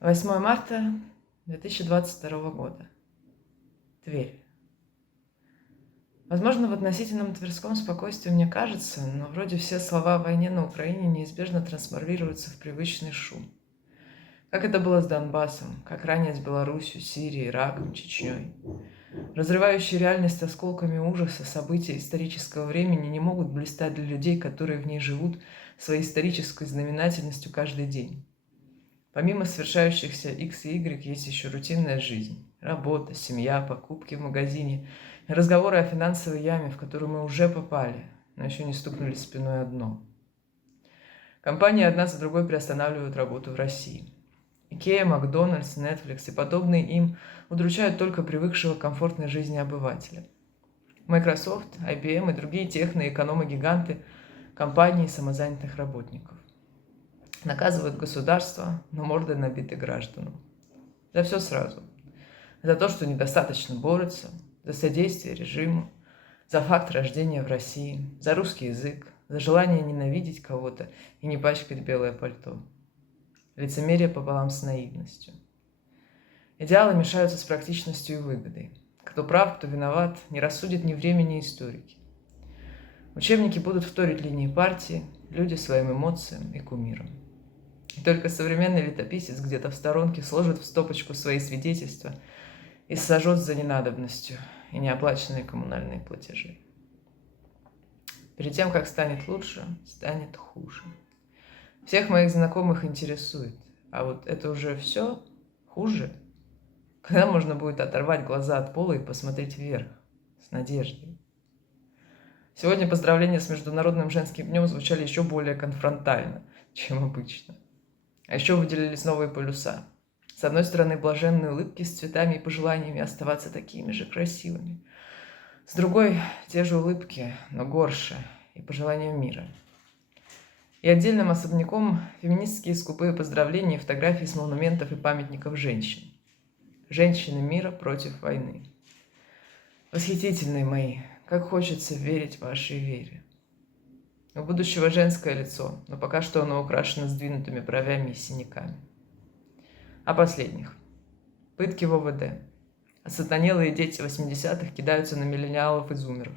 8 марта 2022 года. Тверь. Возможно, в относительном тверском спокойствии мне кажется, но вроде все слова о войне на Украине неизбежно трансформируются в привычный шум. Как это было с Донбассом, как ранее с Белоруссией, Сирией, Ираком, Чечней. Разрывающие реальность осколками ужаса события исторического времени не могут блистать для людей, которые в ней живут своей исторической знаменательностью каждый день. Помимо совершающихся X и Y есть еще рутинная жизнь. Работа, семья, покупки в магазине, разговоры о финансовой яме, в которую мы уже попали, но еще не стукнули спиной о дно. Компании одна за другой приостанавливают работу в России. Икеа, Макдональдс, Netflix и подобные им удручают только привыкшего к комфортной жизни обывателя. Microsoft, IBM и другие техно- и экономо-гиганты – компании самозанятых работников. Наказывают государство, но морды набиты гражданам. За все сразу. За то, что недостаточно борются, за содействие режиму, за факт рождения в России, за русский язык, за желание ненавидеть кого-то и не пачкать белое пальто. Лицемерие пополам с наивностью. Идеалы мешаются с практичностью и выгодой. Кто прав, кто виноват, не рассудят ни время, ни историки. Учебники будут вторить линии партии, люди своим эмоциям и кумирам. И только современный летописец где-то в сторонке сложит в стопочку свои свидетельства и сожжет за ненадобностью и неоплаченные коммунальные платежи. Перед тем, как станет лучше, станет хуже. Всех моих знакомых интересует, а вот это уже все хуже? Когда можно будет оторвать глаза от пола и посмотреть вверх, с надеждой? Сегодня поздравления с Международным женским днем звучали еще более конфронтально, чем обычно. А еще выделились новые полюса. С одной стороны, блаженные улыбки с цветами и пожеланиями оставаться такими же красивыми. С другой, те же улыбки, но горше, и пожелания мира. И отдельным особняком феминистские скупые поздравления и фотографии с монументов и памятников женщин. Женщины мира против войны. Восхитительные мои, как хочется верить вашей вере. У будущего женское лицо, но пока что оно украшено сдвинутыми бровями и синяками. О последних. Пытки в ОВД. Осатанелые дети 80-х кидаются на миллениалов и зумеров.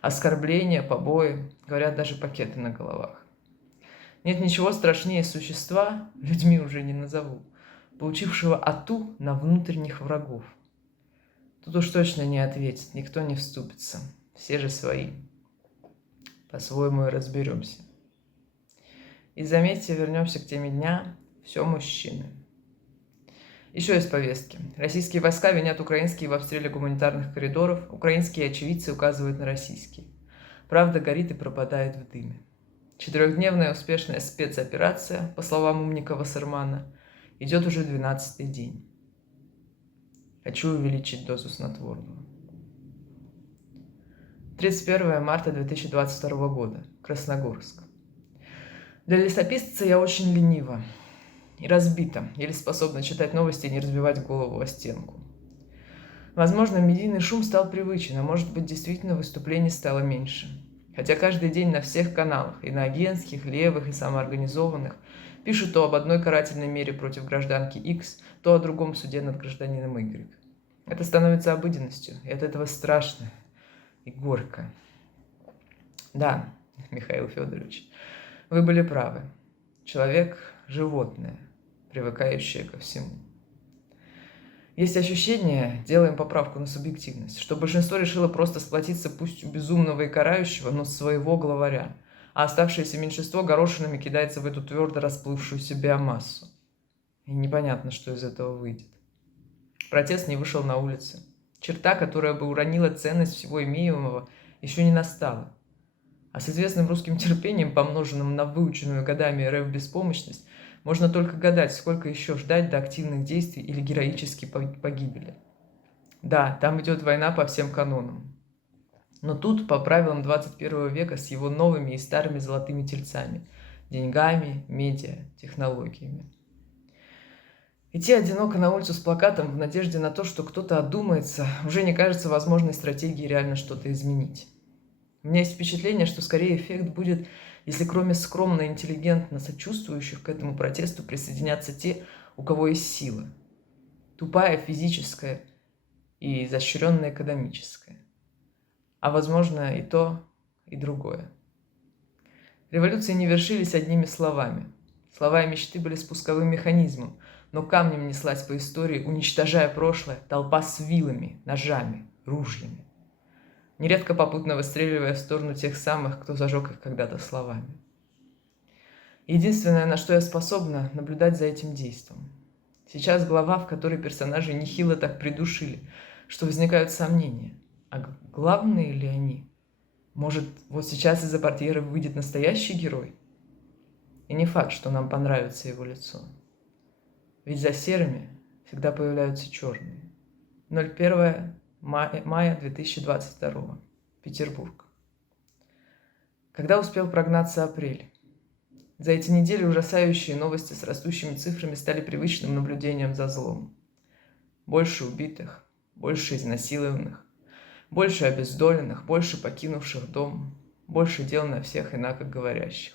Оскорбления, побои, говорят, даже пакеты на головах. Нет ничего страшнее существа, людьми уже не назову, получившего ату на внутренних врагов. Тут уж точно не ответит, никто не вступится, все же свои. По-своему и разберемся. И заметьте, вернемся к теме дня, все мужчины. Еще из повестки. Российские войска винят украинские в обстреле гуманитарных коридоров, украинские очевидцы указывают на российские. Правда горит и пропадает в дыме. 4-дневная успешная спецоперация, по словам умника Вассермана, идет уже 12-й день. Хочу увеличить дозу снотворного. 31 марта 2022 года. Красногорск. Для летописца я очень ленива и разбита, еле способна читать новости и не разбивать голову о стенку. Возможно, медийный шум стал привычен, а может быть, действительно выступлений стало меньше. Хотя каждый день на всех каналах, и на агентских, левых и самоорганизованных, пишут то об одной карательной мере против гражданки X, то о другом суде над гражданином Y. Это становится обыденностью, и от этого страшно и горько. Да, Михаил Федорович, вы были правы. Человек – животное, привыкающее ко всему. Есть ощущение, делаем поправку на субъективность, что большинство решило просто сплотиться пусть у безумного и карающего, но своего главаря, а оставшееся меньшинство горошинами кидается в эту твердо расплывшуюся биомассу. И непонятно, что из этого выйдет. Протест не вышел на улицы. Черта, которая бы уронила ценность всего имеемого, еще не настала. А с известным русским терпением, помноженным на выученную годами РФ беспомощность, можно только гадать, сколько еще ждать до активных действий или героической погибели. Да, там идет война по всем канонам. Но тут по правилам 21 века с его новыми и старыми золотыми тельцами, деньгами, медиа, технологиями. Идти одиноко на улицу с плакатом в надежде на то, что кто-то одумается, уже не кажется возможной стратегией реально что-то изменить. У меня есть впечатление, что скорее эффект будет, если кроме скромно, интеллигентно сочувствующих к этому протесту присоединятся те, у кого есть сила. Тупая физическая и изощренная экономическая. А возможно и то, и другое. Революции не вершились одними словами. Слова и мечты были спусковым механизмом, но камнем неслась по истории, уничтожая прошлое, толпа с вилами, ножами, ружьями, нередко попутно выстреливая в сторону тех самых, кто зажег их когда-то словами. Единственное, на что я способна, наблюдать за этим действом. Сейчас глава, в которой персонажи нехило так придушили, что возникают сомнения. А главные ли они? Может, вот сейчас из-за портьеры выйдет настоящий герой? И не факт, что нам понравится его лицо. Ведь за серыми всегда появляются черные. 01 мая 2022. Петербург. Когда успел прогнаться апрель? За эти недели ужасающие новости с растущими цифрами стали привычным наблюдением за злом. Больше убитых, больше изнасилованных, больше обездоленных, больше покинувших дом, больше дел на всех инакоговорящих.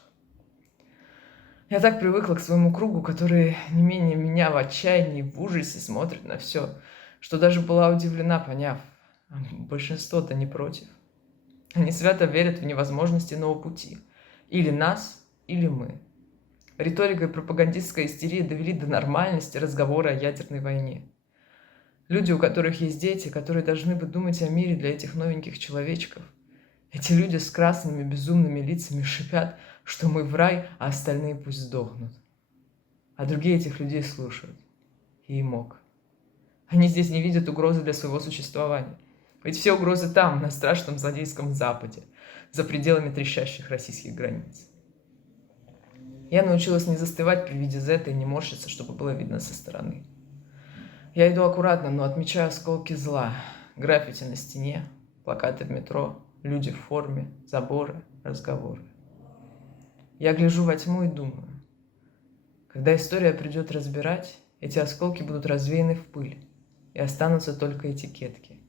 Я так привыкла к своему кругу, который не менее меня в отчаянии, в ужасе смотрит на все, что даже была удивлена, поняв, большинство-то не против. Они свято верят в невозможность иного пути. Или нас, или мы. Риторика и пропагандистская истерия довели до нормальности разговора о ядерной войне. Люди, у которых есть дети, которые должны бы думать о мире для этих новеньких человечков. Эти люди с красными безумными лицами шипят, что мы в рай, а остальные пусть сдохнут. А другие этих людей слушают. И им ок. Они здесь не видят угрозы для своего существования. Ведь все угрозы там, на страшном злодейском Западе, за пределами трещащих российских границ. Я научилась не застывать при виде Z и не морщиться, чтобы было видно со стороны. Я иду аккуратно, но отмечаю осколки зла, граффити на стене, плакаты в метро, люди в форме, заборы, разговоры. Я гляжу во тьму и думаю, когда история придет разбирать, эти осколки будут развеяны в пыль, и останутся только этикетки.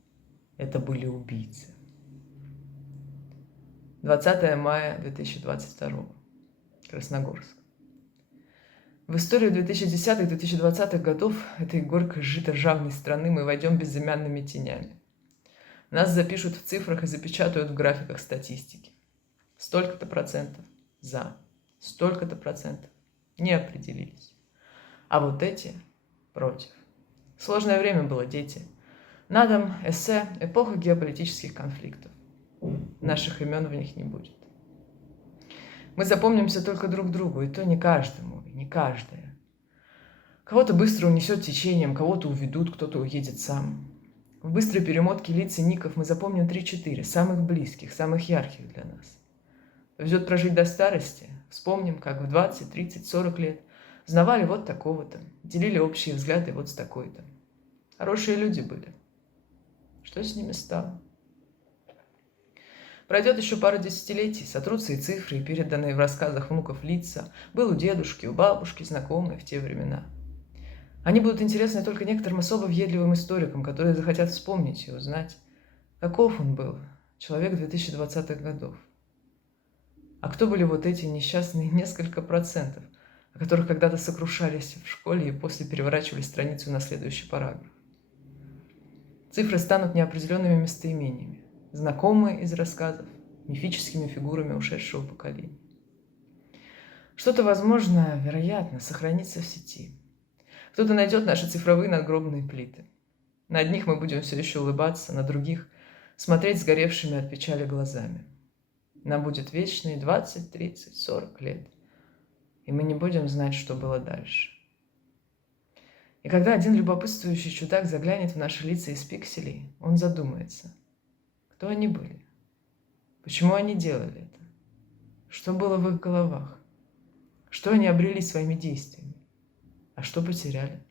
Это были убийцы. 20 мая 2022. Красногорск. В историю 2010-2020 годов этой горько жито-ржавной страны мы войдем безымянными тенями. Нас запишут в цифрах и запечатают в графиках статистики. Столько-то процентов за, столько-то процентов не определились. А вот эти против. Сложное время было, дети. На дом эссе «Эпоха геополитических конфликтов». Наших имен в них не будет. Мы запомнимся только друг другу, и то не каждому, и не каждая. Кого-то быстро унесет течением, кого-то уведут, кто-то уедет сам. В быстрой перемотке лиц и ников мы запомним 3-4, самых близких, самых ярких для нас. Повезет прожить до старости, вспомним, как в 20, 30, 40 лет знавали вот такого-то, делили общие взгляды вот с такой-то. Хорошие люди были. Что с ними стало? Пройдет еще пара десятилетий, сотрутся и цифры, и переданные в рассказах внуков лица. Был у дедушки, у бабушки, знакомые в те времена. Они будут интересны только некоторым особо въедливым историкам, которые захотят вспомнить и узнать, каков он был, человек 2020-х годов. А кто были вот эти несчастные несколько процентов, о которых когда-то сокрушались в школе и после переворачивали страницу на следующий параграф? Цифры станут неопределенными местоимениями, знакомые из рассказов, мифическими фигурами ушедшего поколения. Что-то, возможно, вероятно, сохранится в сети. Кто-то найдет наши цифровые надгробные плиты. На одних мы будем все еще улыбаться, на других смотреть сгоревшими от печали глазами. Нам будет вечные 20, 30, 40 лет, и мы не будем знать, что было дальше. И когда один любопытствующий чудак заглянет в наши лица из пикселей, он задумается, кто они были, почему они делали это, что было в их головах, что они обрели своими действиями, а что потеряли.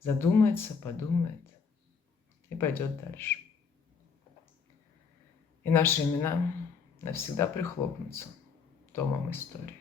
Задумается, подумает и пойдет дальше. И наши имена навсегда прихлопнутся томом истории.